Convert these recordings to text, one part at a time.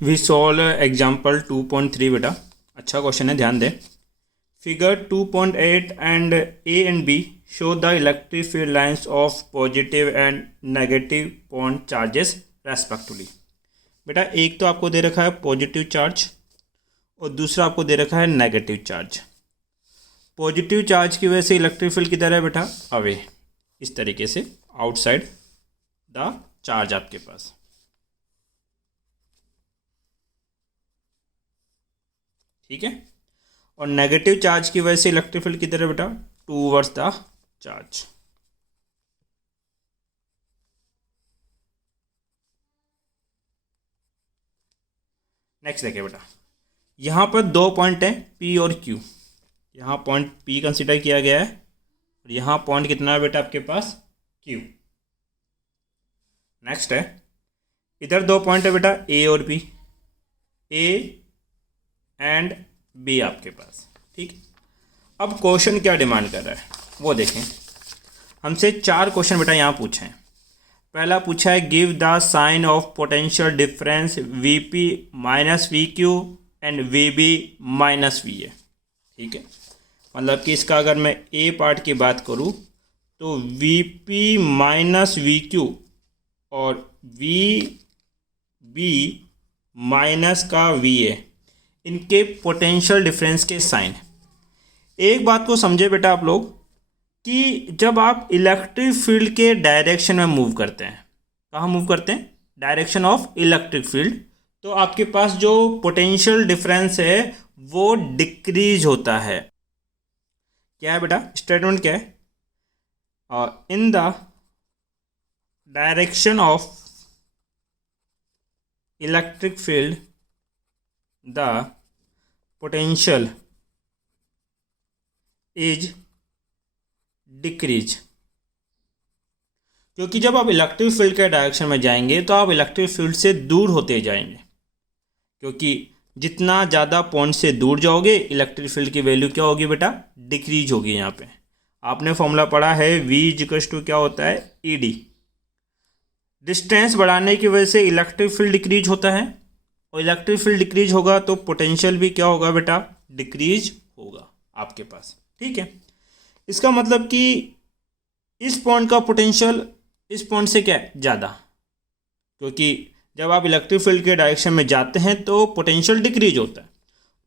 We solve example 2.3 बेटा। अच्छा question है, ध्यान दें। Figure 2.8 and A and B show the electric field lines of positive and negative point charges respectively. बेटा एक तो आपको दे रखा है पॉजिटिव चार्ज और दूसरा आपको दे रखा है नेगेटिव चार्ज। पॉजिटिव चार्ज की वजह से इलेक्ट्रिक फील्ड किधर है बेटा? अवे, इस तरीके से आउटसाइड द चार्ज आपके पास। ठीक है। और नेगेटिव चार्ज की वजह से इलेक्ट्रिक फील्ड किधर है बेटा? Towards the charge. नेक्स्ट देखिए बेटा, यहां पर दो पॉइंट हैं P और Q। यहां पॉइंट P कंसीडर किया गया है और यहां पॉइंट कितना है बेटा आपके पास? Q। नेक्स्ट है, इधर दो पॉइंट है बेटा A और B, A एंड B आपके पास। ठीक। अब क्वेश्चन क्या डिमांड कर रहा है वो देखें। हमसे 4 क्वेश्चन बेटा यहाँ पूछे हैं। पहला पूछा है give the sign of potential difference Vp minus VQ and VB minus VA। ठीक है, मतलब कि इसका अगर मैं A पार्ट की बात करूँ तो Vp माइनस VQ और VB माइनस का VA, इनके पोटेंशियल डिफरेंस के साइन। एक बात को समझे बेटा आप लोग कि जब आप इलेक्ट्रिक फील्ड के डायरेक्शन में मूव करते हैं, कहाँ मूव करते हैं? डायरेक्शन ऑफ इलेक्ट्रिक फील्ड, तो आपके पास जो पोटेंशियल डिफरेंस है वो डिक्रीज होता है। क्या है बेटा? स्टेटमेंट क्या है? In the direction of electric field the potential is decrease। क्योंकि जब आप इलेक्ट्रिक फील्ड के डायरेक्शन में जाएंगे तो आप इलेक्ट्रिक फील्ड से दूर होते जाएंगे, क्योंकि जितना ज़्यादा पॉइंट से दूर जाओगे इलेक्ट्रिक फील्ड की वैल्यू क्या होगी बेटा? डिक्रीज होगी। यहाँ पे आपने फॉर्मूला पढ़ा है V इक्वल्स टू क्या होता है? ED। डिस्टेंस बढ़ाने की वजह से इलेक्ट्रिक फील्ड डिक्रीज होता है और इलेक्ट्रिक फील्ड डिक्रीज होगा तो पोटेंशियल भी क्या होगा बेटा? डिक्रीज होगा आपके पास। ठीक है, इसका मतलब कि इस पॉइंट का पोटेंशियल इस पॉइंट से क्या है? ज़्यादा, क्योंकि जब आप इलेक्ट्रिक फील्ड के डायरेक्शन में जाते हैं तो पोटेंशियल डिक्रीज होता है।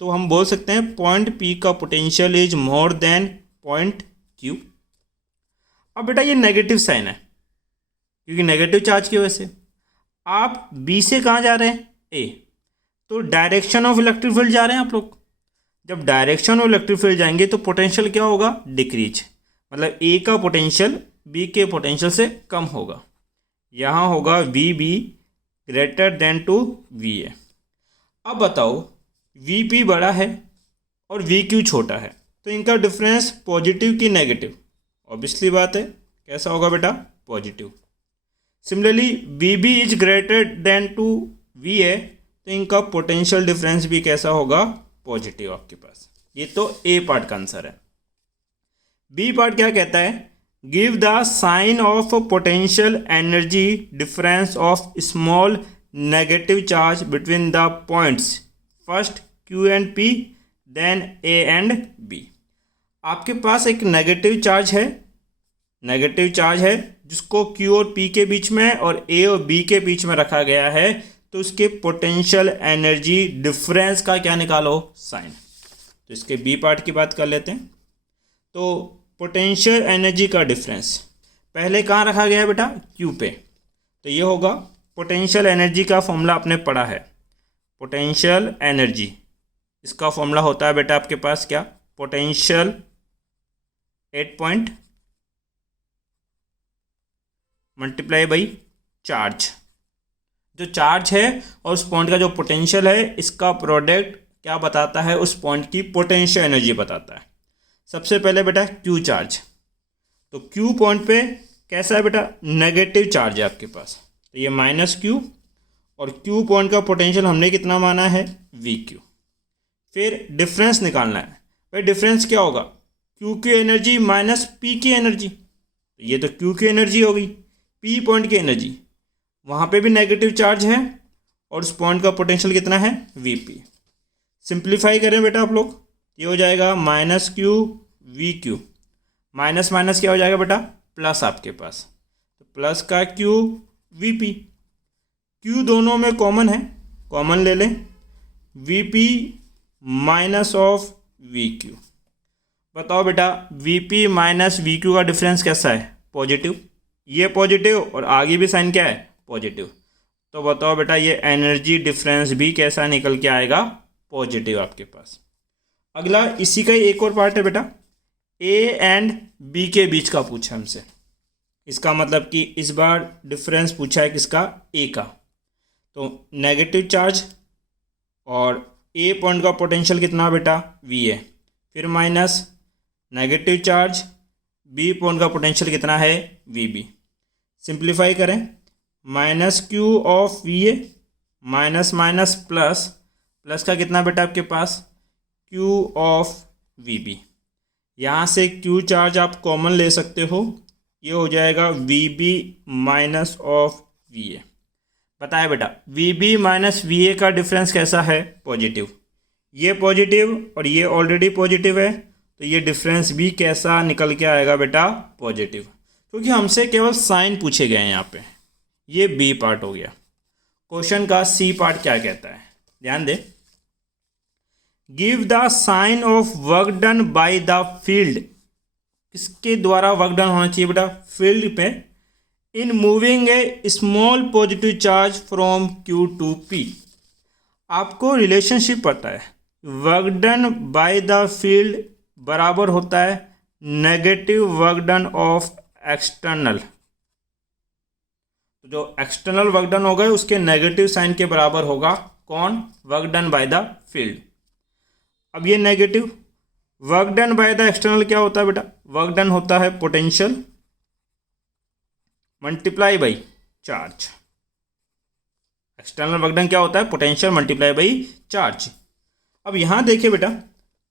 तो हम बोल सकते हैं पॉइंट P का potential is more than point Q। अब बेटा ये नेगेटिव साइन है, क्योंकि नेगेटिव चार्ज की वजह से आप B से कहाँ जा रहे हैं? A। तो डायरेक्शन ऑफ इलेक्ट्रिक फील्ड जा रहे हैं आप लोग। जब डायरेक्शन ऑफ इलेक्ट्रिक फील्ड जाएंगे तो पोटेंशियल क्या होगा? डिक्रीज। मतलब A का पोटेंशियल B के पोटेंशियल से कम होगा। यहाँ होगा VB greater than to VA। अब बताओ VP बड़ा है और VQ छोटा है, तो इनका डिफरेंस पॉजिटिव की नेगेटिव? ऑब्वियसली बात है, कैसा होगा बेटा? Positive. Similarly VB is greater than to VA, तो इनका पोटेंशियल डिफरेंस भी कैसा होगा? पॉजिटिव आपके पास। ये तो A पार्ट का आंसर है। B पार्ट क्या कहता है? Give the sign of potential energy difference of small negative charge between the points first Q and P then A and B। आपके पास एक नेगेटिव चार्ज है जिसको Q और P के बीच में और A और B के बीच में रखा गया है, तो उसके पोटेंशियल एनर्जी डिफरेंस का क्या निकालो? साइन। तो इसके B पार्ट की बात कर लेते हैं। तो पोटेंशियल एनर्जी का डिफरेंस पहले कहाँ रखा गया है बेटा? Q पे। तो ये होगा पोटेंशियल एनर्जी का फॉर्मूला आपने पढ़ा है। पोटेंशियल एनर्जी, इसका फॉर्मूला होता है बेटा आपके पास क्या? Potential 8 point multiply by charge. जो चार्ज है और उस पॉइंट का जो पोटेंशियल है, इसका प्रोडक्ट क्या बताता है? उस पॉइंट की पोटेंशियल एनर्जी बताता है। सबसे पहले बेटा Q चार्ज, तो Q पॉइंट पे कैसा है बेटा? नेगेटिव चार्ज है आपके पास, तो ये माइनस Q, और Q पॉइंट का पोटेंशियल हमने कितना माना है? VQ। फिर डिफरेंस निकालना है। भाई डिफरेंस क्या होगा? Q की एनर्जी माइनस P की एनर्जी, ये तो Q की एनर्जी हो गई। P पॉइंट की एनर्जी, वहाँ पे भी नेगेटिव चार्ज है और उस पॉइंट का पोटेंशियल कितना है Vp। सिंप्लीफाई करें बेटा आप लोग, ये हो जाएगा minus Q we Q, minus minus क्या हो जाएगा बेटा प्लस आपके पास, तो प्लस का क्यू Vp, क्यू दोनों में कॉमन है, कॉमन ले लें, Vp minus of we Q. बताओ बेटा Vp माइनस वी क्यू का डिफरेंस कैसा है पॉजिटिव, ये पॉजिटिव और आगे भी साइन क्या है पॉजिटिव, तो बताओ बेटा ये एनर्जी डिफरेंस भी कैसा निकल के आएगा पॉजिटिव आपके पास। अगला इसी का ही एक और पार्ट है बेटा, ए एंड बी के बीच का पूछा हमसे, इसका मतलब कि इस बार डिफरेंस पूछा है किसका ए का, तो नेगेटिव चार्ज और ए पॉइंट का पोटेंशियल कितना बेटा वी है, फिर minus negative charge B point का पोटेंशियल कितना है वी बी। सिंप्लीफाई करें, minus Q of V A minus minus plus, plus का कितना बेटा आपके पास क्यू ऑफ वी बी, यहाँ से क्यू चार्ज आप कॉमन ले सकते हो, ये हो जाएगा V B minus of V A. बताया बेटा V B minus V A का डिफरेंस कैसा है पॉजिटिव, ये पॉजिटिव और ये ऑलरेडी पॉजिटिव है, तो ये डिफरेंस भी कैसा निकल के आएगा बेटा पॉजिटिव, क्योंकि हमसे केवल साइन पूछे गए हैं यहाँ पे। ये बी पार्ट हो गया। क्वेश्चन का सी पार्ट क्या कहता है, ध्यान दे, give the sign of work done by the field, किसके द्वारा वर्क डन होना चाहिए बेटा फील्ड पे, in moving a small positive charge from Q to P. आपको रिलेशनशिप पता है, work done by the field बराबर होता है negative work done of external, तो जो एक्सटर्नल वर्क डन होगा उसके नेगेटिव साइन के बराबर होगा कौन work done by the field. अब ये negative work done by the external क्या होता है बेटा, वर्क डन होता है potential multiply by charge, external work done क्या होता है पोटेंशियल मल्टीप्लाई बाई चार्ज। अब यहाँ देखिए बेटा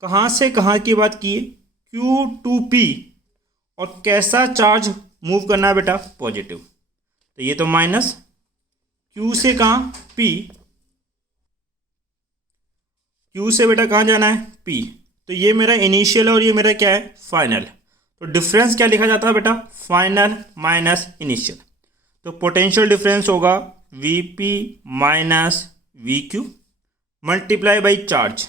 कहाँ से कहाँ की बात की है, क्यू टू पी, और कैसा चार्ज मूव करना है बेटा पॉजिटिव, तो ये तो माइनस क्यू से कहाँ पी, क्यू से बेटा कहाँ जाना है पी, तो ये मेरा इनिशियल और ये मेरा क्या है फाइनल, तो डिफरेंस क्या लिखा जाता है बेटा फाइनल माइनस इनिशियल, तो पोटेंशियल डिफरेंस होगा V P minus we Q multiply by charge.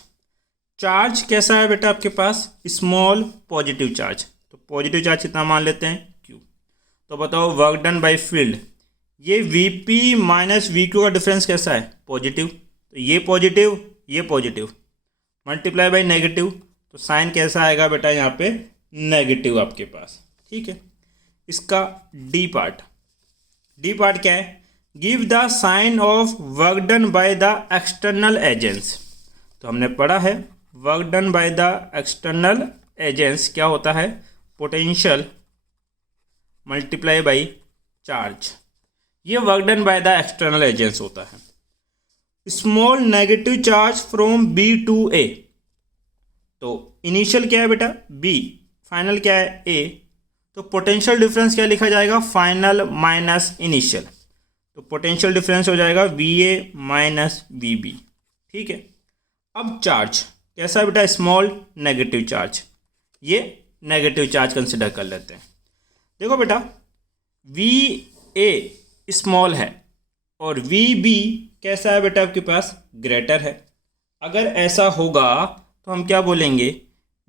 Charge कैसा है बेटा आपके पास स्मॉल पॉजिटिव चार्ज, तो पॉजिटिव चार्ज कितना मान लेते हैं क्यू, तो बताओ वर्क डन बाय फील्ड, ये V P minus we Q का डिफरेंस कैसा है पॉजिटिव, तो ये पॉजिटिव मल्टीप्लाई बाई नेगेटिव, तो साइन कैसा आएगा बेटा यहाँ पे नेगेटिव आपके पास। ठीक है, इसका डी पार्ट क्या है, give the sign of work done by the external agents, तो हमने पढ़ा है work done by the external agents क्या होता है पोटेंशियल मल्टीप्लाई बाई चार्ज, ये work done by the external agents होता है। Small negative charge from B to A, तो इनिशियल क्या है बेटा बी, फाइनल क्या है ए, तो पोटेंशियल डिफरेंस क्या लिखा जाएगा फाइनल माइनस इनिशियल, तो पोटेंशियल डिफरेंस हो जाएगा V A minus V B. ठीक है, अब चार्ज कैसा है बेटा स्मॉल नेगेटिव चार्ज, ये नेगेटिव चार्ज कंसिडर कर लेते हैं। देखो बेटा वी ए स्मॉल है और वी बी कैसा है बेटा आपके पास ग्रेटर है, अगर ऐसा होगा तो हम क्या बोलेंगे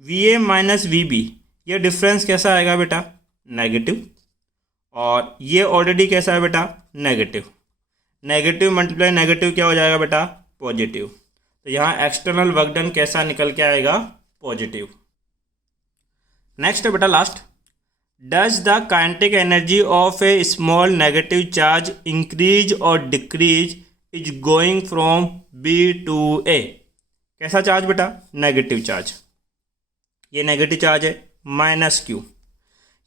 V A minus V B, ये डिफरेंस कैसा आएगा बेटा नेगेटिव, और ये ऑलरेडी कैसा है बेटा नेगेटिव मल्टीप्लाई नेगेटिव क्या हो जाएगा बेटा पॉजिटिव, तो यहाँ एक्सटर्नल वर्क डन कैसा निकल के आएगा पॉजिटिव। नेक्स्ट है बेटा last, does the kinetic energy of a small negative charge increase और decrease is going from B to A. कैसा चार्ज बेटा नेगेटिव चार्ज, ये नेगेटिव चार्ज है माइनस क्यू,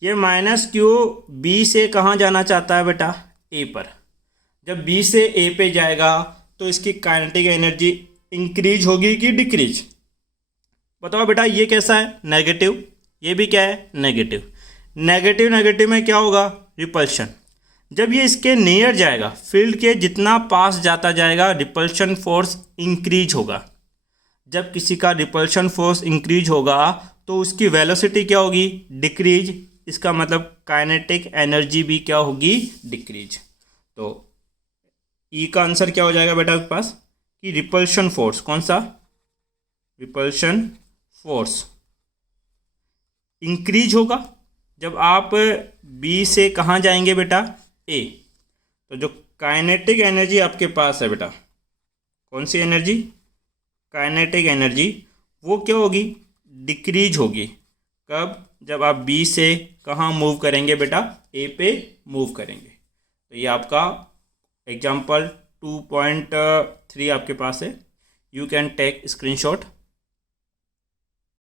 ये माइनस क्यू बी से कहाँ जाना चाहता है बेटा ए पर, जब बी से ए पे जाएगा तो इसकी काइनेटिक एनर्जी इंक्रीज होगी कि डिक्रीज, बताओ बेटा ये कैसा है नेगेटिव, ये भी क्या है नेगेटिव, नेगेटिव में क्या होगा रिपल्शन, जब ये इसके नियर जाएगा, फील्ड के जितना पास जाता जाएगा रिपल्शन फोर्स इंक्रीज होगा। जब किसी का रिपल्शन फोर्स इंक्रीज होगा तो उसकी वेलोसिटी क्या होगी, डिक्रीज। इसका मतलब काइनेटिक एनर्जी भी क्या होगी, डिक्रीज। तो ई का आंसर क्या हो जाएगा बेटा आपके पास कि रिपल्शन फोर्स, कौन सा, रिपल्शन फोर्स इंक्रीज होगा जब आप बी से कहाँ जाएंगे बेटा, ए। तो जो काइनेटिक एनर्जी आपके पास है बेटा, कौन सी एनर्जी, काइनेटिक एनर्जी, वो क्या होगी, डिक्रीज होगी। कब, जब आप बी से कहाँ मूव करेंगे बेटा, ए पे मूव करेंगे। तो ये आपका एग्जाम्पल 2.3 आपके पास है, यू कैन टेक स्क्रीनशॉट।